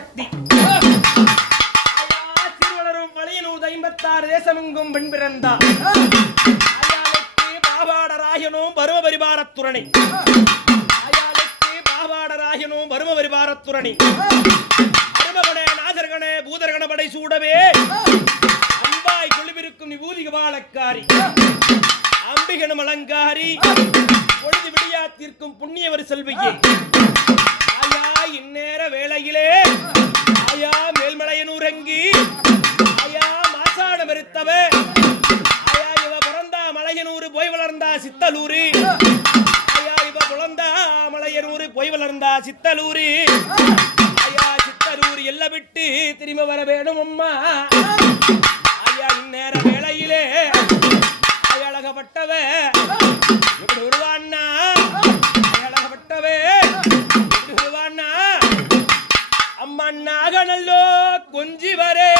சக்தி. ஐயா, சிறுவளரும் ஐம்பத்தாறு தேசமெங்கும் பெண் பிறந்தார் பாபாடராயனும் பருவ பரிபாரத்துரணை பாபாடராயனும் பருவ பரிபாரத்துரணை அருமகனே நாதர்கனே பூதர்கணபடை சூடவே. அன்பாய் குழுவிருக்கும் நிபூதி கபாலக்காரி அம்பிகனம் அலங்காரி. பொழுது விடியாத்திற்கும் புண்ணியவர் செல்வியே. மலையனூரு போய் வளர்ந்தா சித்தலூரு. ஐயா இவ குளர்ந்தா மலையர் ஊரு போய் வளர்ந்தா சித்தலூரு. ஐயா சித்தலூர் எல்ல விட்டு திரும்ப வர வேணும் அம்மா. ஐயா இந்நேர வேளையிலே அழகப்பட்டவ. இப்படி வருவான்னா அழகப்பட்டவ. இப்படி வருவான்னா அம்மா நாகநல்லோ கொஞ்சி வரே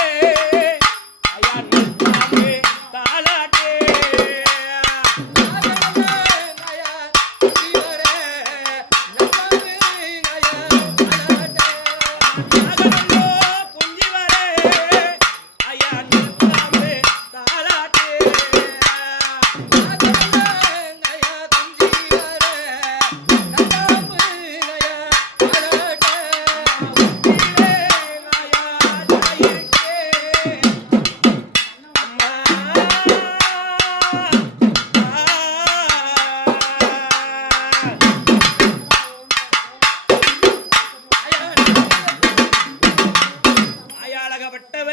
பட்டவ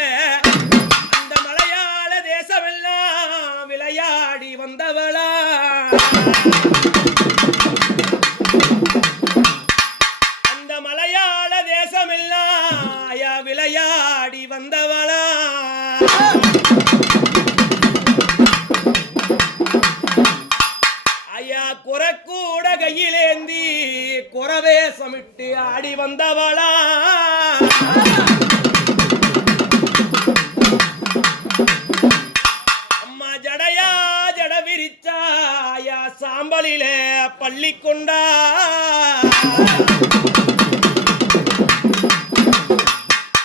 அந்த மலையாள தேசமெல்லாம் விளையாடி வந்தவளா. அந்த மலையாள தேசமெல்லாம் விளையாடி வந்தவளா. ஐயா குறக்கூட கையிலேந்தி குறவேசமிட்டு ஆடி வந்தவா. பள்ளி கொண்டா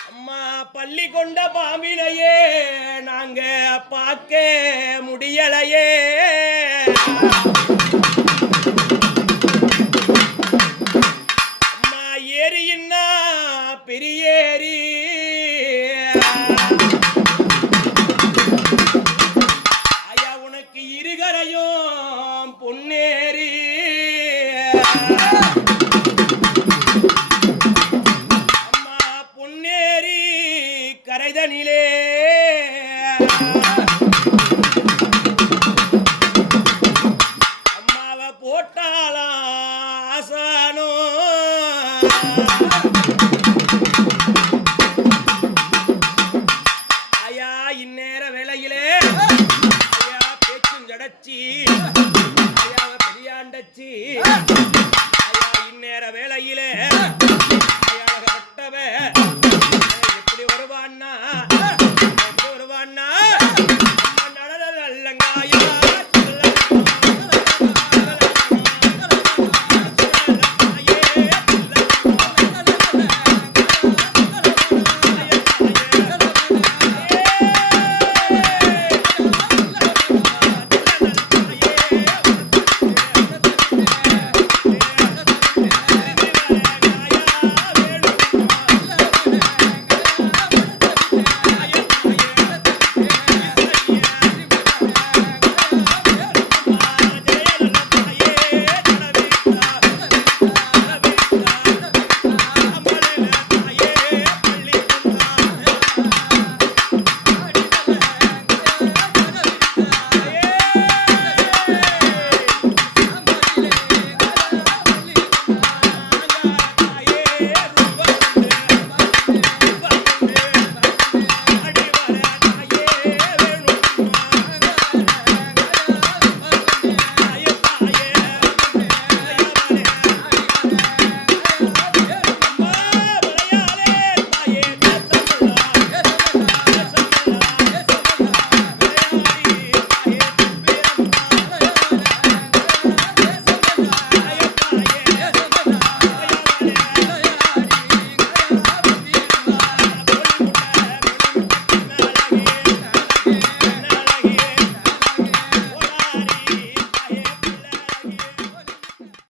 அம்மா பள்ளி கொண்ட பாம்பிலையே நாங்க பார்க்க முடியலையே. அம்மா ஏரியின்னா பெரிய ஏரி அம்மா பொன்னேரி கரைதனிலே. வச்சு இந்நேர வேலையிலே